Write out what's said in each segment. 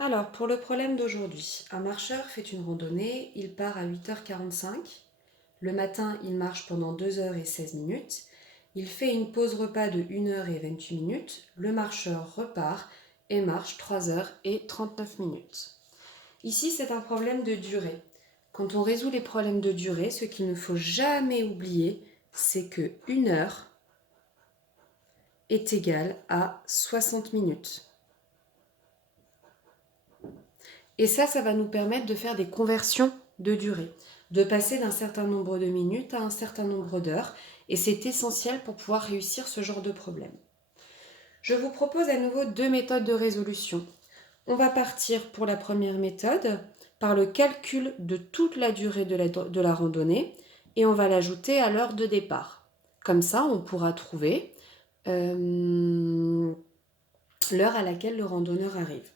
Alors, pour le problème d'aujourd'hui, un marcheur fait une randonnée, il part à 8h45. Le matin, il marche pendant 2h16. Il fait une pause repas de 1h28. Le marcheur repart et marche 3h39. Ici, c'est un problème de durée. Quand on résout les problèmes de durée, ce qu'il ne faut jamais oublier, c'est que 1 heure est égale à 60 minutes. Et ça va nous permettre de faire des conversions de durée, de passer d'un certain nombre de minutes à un certain nombre d'heures. Et c'est essentiel pour pouvoir réussir ce genre de problème. Je vous propose à nouveau 2 méthodes de résolution. On va partir pour la première méthode par le calcul de toute la durée de la randonnée et on va l'ajouter à l'heure de départ. Comme ça, on pourra trouver l'heure à laquelle le randonneur arrive.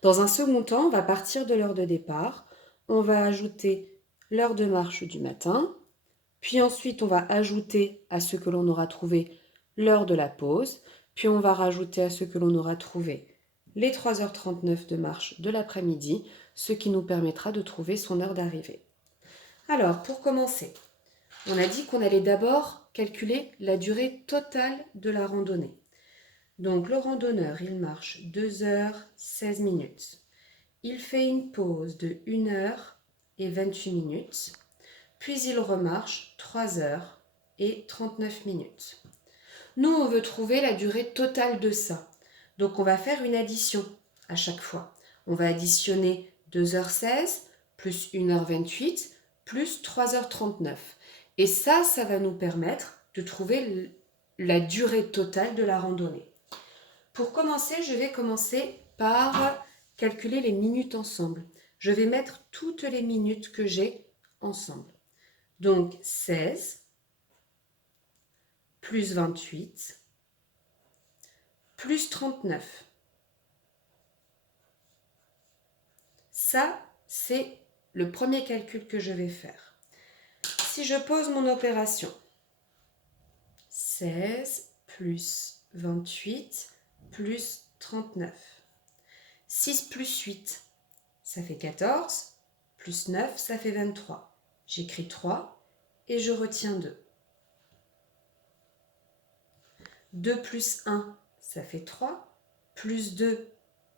Dans un second temps, on va partir de l'heure de départ, on va ajouter l'heure de marche du matin, puis ensuite on va ajouter à ce que l'on aura trouvé l'heure de la pause, puis on va rajouter à ce que l'on aura trouvé les 3h39 de marche de l'après-midi, ce qui nous permettra de trouver son heure d'arrivée. Alors, pour commencer, on a dit qu'on allait d'abord calculer la durée totale de la randonnée. Donc le randonneur, il marche 2h16. Il fait une pause de 1h28, puis il remarche 3h39. Nous, on veut trouver la durée totale de ça. Donc on va faire une addition à chaque fois. On va additionner 2h16 plus 1h28 plus 3h39. Et ça va nous permettre de trouver la durée totale de la randonnée. Pour commencer, je vais commencer par calculer les minutes ensemble. Je vais mettre toutes les minutes que j'ai ensemble. Donc 16 plus 28 plus 39. Ça, c'est le premier calcul que je vais faire. Si je pose mon opération, 16 plus 28 plus 39. 6 plus 8, ça fait 14, plus 9, ça fait 23. J'écris 3 et je retiens 2. 2 plus 1, ça fait 3, plus 2,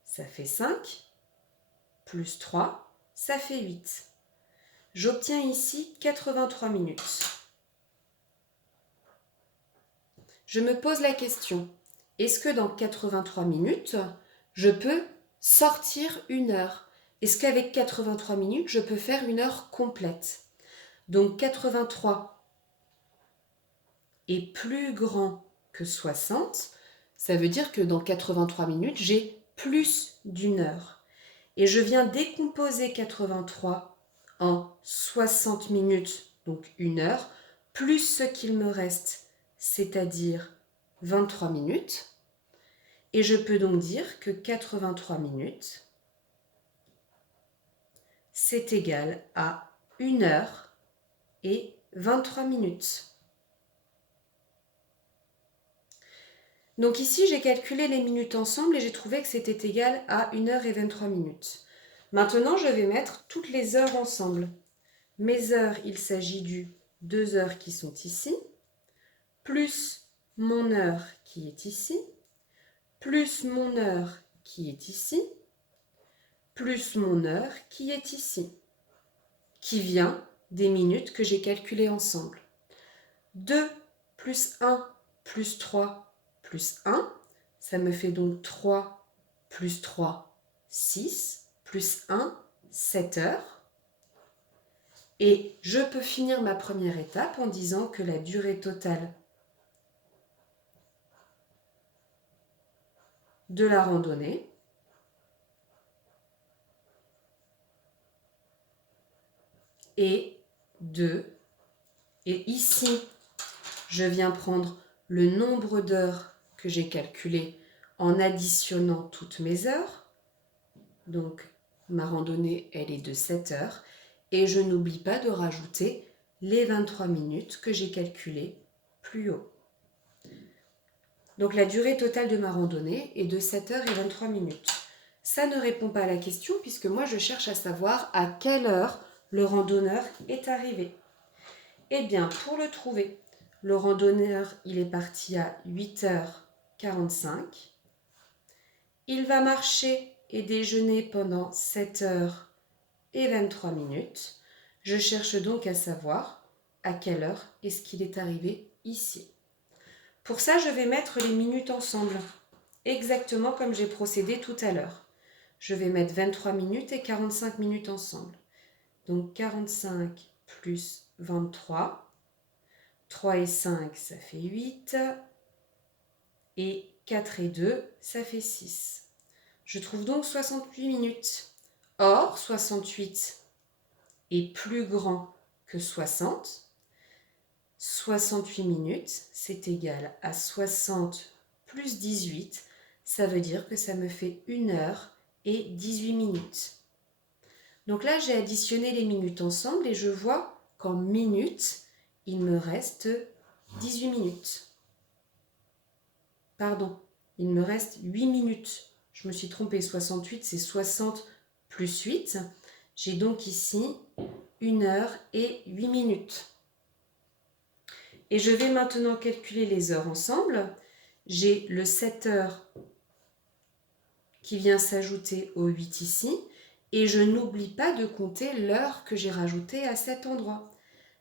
ça fait 5, plus 3, ça fait 8. J'obtiens ici 83 minutes. Je me pose la question, est-ce que dans 83 minutes, je peux sortir une heure? Est-ce qu'avec 83 minutes, je peux faire une heure complète? Donc 83 est plus grand que 60, ça veut dire que dans 83 minutes, j'ai plus d'une heure. Et je viens décomposer 83 en 60 minutes, donc une heure, plus ce qu'il me reste, c'est-à-dire 23 minutes. Et je peux donc dire que 83 minutes, c'est égal à 1 heure et 23 minutes. Donc ici, j'ai calculé les minutes ensemble et j'ai trouvé que c'était égal à 1 heure et 23 minutes. Maintenant, je vais mettre toutes les heures ensemble. Mes heures, il s'agit du 2 heures qui sont ici, plus mon heure qui est ici, plus mon heure qui est ici, plus mon heure qui est ici, qui vient des minutes que j'ai calculées ensemble. 2 plus 1 plus 3 plus 1, ça me fait donc 3 plus 3, 6, plus 1, 7 heures. Et je peux finir ma première étape en disant que la durée totale de la randonnée est 2. Et ici, je viens prendre le nombre d'heures que j'ai calculé en additionnant toutes mes heures. Donc, ma randonnée, elle est de 7 heures. Et je n'oublie pas de rajouter les 23 minutes que j'ai calculées plus haut. Donc, la durée totale de ma randonnée est de 7 heures et 23 minutes. Ça ne répond pas à la question puisque moi je cherche à savoir à quelle heure le randonneur est arrivé. Eh bien, pour le trouver, le randonneur, il est parti à 8h45. Il va marcher et déjeuner pendant 7h23. Je cherche donc à savoir à quelle heure est-ce qu'il est arrivé ici. Pour ça, je vais mettre les minutes ensemble, exactement comme j'ai procédé tout à l'heure. Je vais mettre 23 minutes et 45 minutes ensemble. Donc 45 plus 23. 3 et 5, ça fait 8. Et 4 et 2, ça fait 6. Je trouve donc 68 minutes. Or, 68 est plus grand que 60. 68 minutes, c'est égal à 60 plus 18. Ça veut dire que ça me fait 1h18. Donc là, j'ai additionné les minutes ensemble et je vois qu'en minutes, il me reste 18 minutes. Pardon, il me reste 8 minutes. Je me suis trompée, 68, c'est 60 plus 8. J'ai donc ici 1h08. Et je vais maintenant calculer les heures ensemble. J'ai le 7h qui vient s'ajouter au 8 ici. Et je n'oublie pas de compter l'heure que j'ai rajoutée à cet endroit.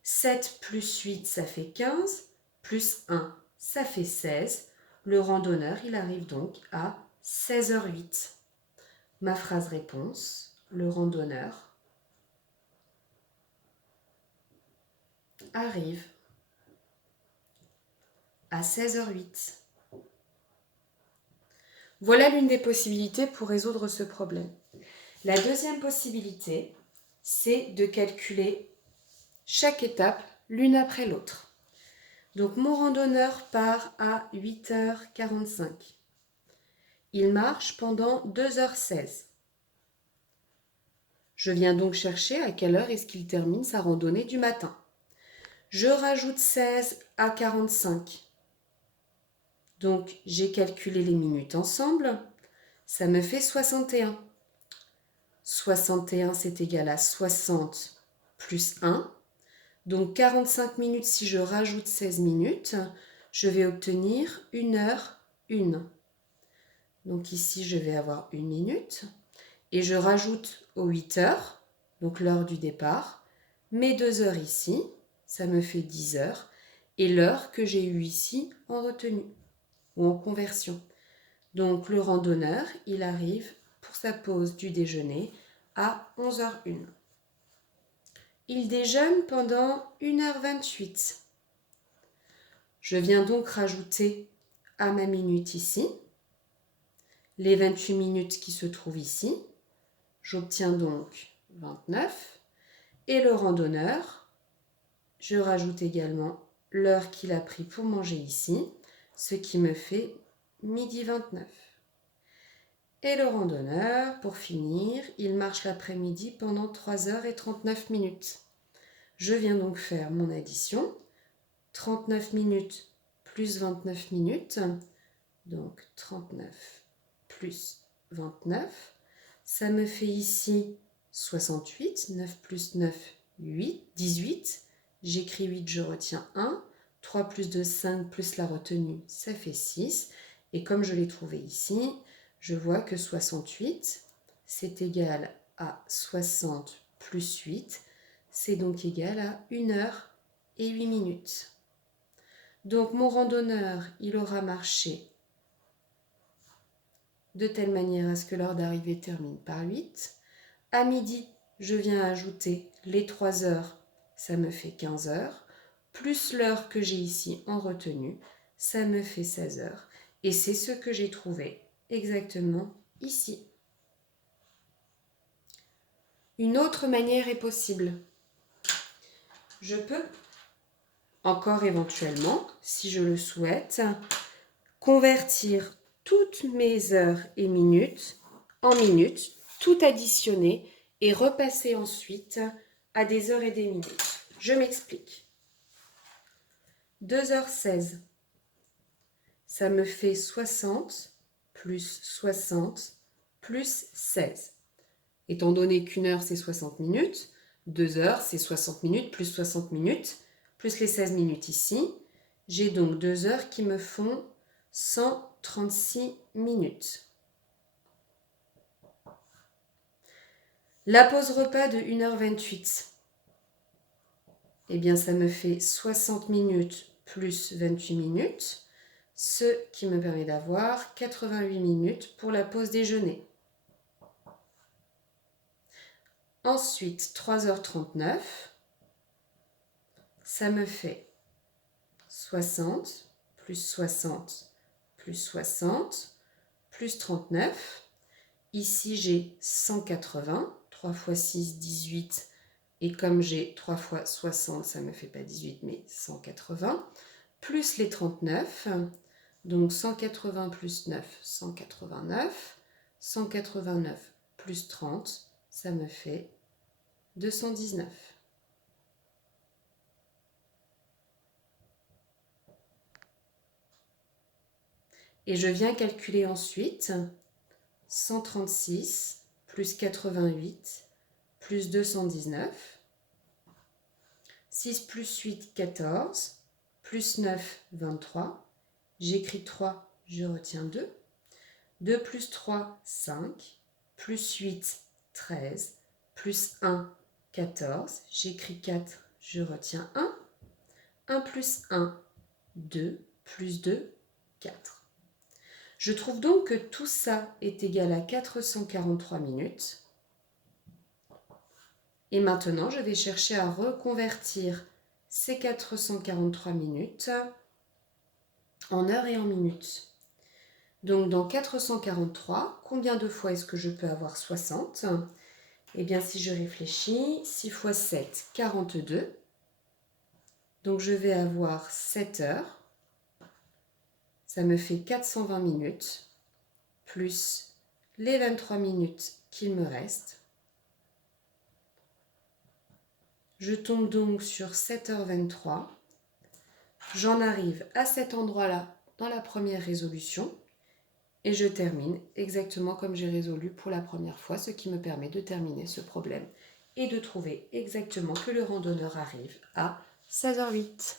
7 plus 8, ça fait 15. Plus 1, ça fait 16. Le randonneur, il arrive donc à 16h08. Ma phrase réponse, le randonneur arrive à 16h08. Voilà l'une des possibilités pour résoudre ce problème. La deuxième possibilité, c'est de calculer chaque étape l'une après l'autre. Donc mon randonneur part à 8h45. Il marche pendant 2h16. Je viens donc chercher à quelle heure est-ce qu'il termine sa randonnée du matin. Je rajoute 16 à 45. Donc j'ai calculé les minutes ensemble. Ça me fait 61. 61, c'est égal à 60 plus 1. Donc 45 minutes, si je rajoute 16 minutes, je vais obtenir 1h01. Donc ici, je vais avoir 1 minute. Et je rajoute aux 8 heures, donc l'heure du départ, mes 2 heures ici, ça me fait 10 heures. Et l'heure que j'ai eue ici en retenue ou en conversion. Donc le randonneur, il arrive pour sa pause du déjeuner à 11h01. Il déjeune pendant 1h28. Je viens donc rajouter à ma minute ici les 28 minutes qui se trouvent ici. J'obtiens donc 29. Et le randonneur, je rajoute également l'heure qu'il a pris pour manger ici, ce qui me fait 12h29. Et le randonneur, pour finir, il marche l'après-midi pendant 3h39. Je viens donc faire mon addition. 39 minutes plus 29 minutes, donc 39 plus 29. Ça me fait ici 68, 9 plus 9, 8, 18. J'écris 8, je retiens 1. 3 plus 2, 5 plus la retenue, ça fait 6. Et comme je l'ai trouvé ici, je vois que 68, c'est égal à 60 plus 8. C'est donc égal à 1h08. Donc mon randonneur, il aura marché de telle manière à ce que l'heure d'arrivée termine par 8. À midi, je viens ajouter les 3 heures, ça me fait 15 heures, plus l'heure que j'ai ici en retenue, ça me fait 16 heures. Et c'est ce que j'ai trouvé exactement ici. Une autre manière est possible. Je peux encore éventuellement, si je le souhaite, convertir toutes mes heures et minutes en minutes, tout additionner et repasser ensuite à des heures et des minutes. Je m'explique. 2h16, ça me fait 60 plus 60 plus 16. Étant donné qu'une heure, c'est 60 minutes, 2 heures, c'est 60 minutes, plus 60 minutes, plus les 16 minutes ici. J'ai donc 2 heures qui me font 136 minutes. La pause repas de 1h28, eh bien ça me fait 60 minutes plus 28 minutes, ce qui me permet d'avoir 88 minutes pour la pause déjeuner. Ensuite, 3h39, ça me fait 60 plus 60 plus 60 plus 39. Ici, j'ai 180. 3 x 6, 18. Et comme j'ai 3 x 60, ça ne me fait pas 18, mais 180. Plus les 39. Donc 180 plus 9, 189. 189 plus 30, ça me fait 219. Et je viens calculer ensuite 136 plus 88 plus 219. 6 plus 8, 14. Plus 9, 23. J'écris 3, je retiens 2. 2 plus 3, 5. Plus 8, 13. Plus 1, 14. J'écris 4, je retiens 1. 1 plus 1, 2. Plus 2, 4. Je trouve donc que tout ça est égal à 443 minutes. Et maintenant, je vais chercher à reconvertir ces 443 minutes en heures et en minutes. Donc, dans 443, combien de fois est-ce que je peux avoir 60 ? Eh bien, si je réfléchis, 6 x 7, 42. Donc, je vais avoir 7 heures. Ça me fait 420 minutes, plus les 23 minutes qu'il me reste. Je tombe donc sur 7h23. J'en arrive à cet endroit-là dans la première résolution et je termine exactement comme j'ai résolu pour la première fois, ce qui me permet de terminer ce problème et de trouver exactement que le randonneur arrive à 16h08.